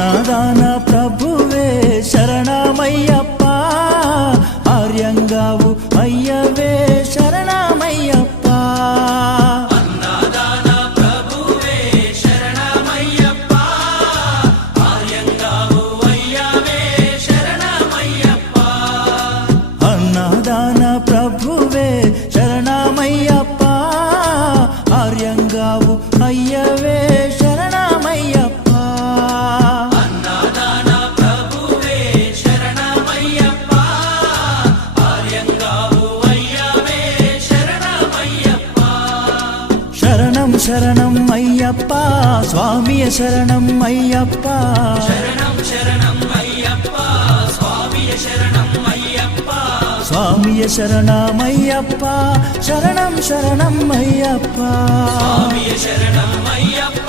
అన్నదాన ప్రభువే శరణమయ్యప్ప, ఆర్యంగావు అయ్యవే శరణమయ్యప్ప. అన్నదాన ప్రభువే శరణమయ్యప్ప, ఆర్యంగావు అయ్యవే శరణమయ్యప్ప. అన్నదాన ప్రభువే శరణమయ్యప్ప, ఆర్యంగావు అయ్యవే శరణమయ్యప్ప. అన్నదాన ప్రభువే శరణమయ్యప్ప, ఆర్యంగావు అయ్యవే శరణమయ్యప్ప. శరణం శరణం అయ్యప్ప, స్వామియ శరణం అయ్యప్ప. శరణం శరణం అయ్యప్ప, స్వామియ శరణం అయ్యప్ప. స్వామియ శరణమయ్యప్ప, శరణం శరణం అయ్యప్ప. స్వామియ శరణం అయ్యప్ప.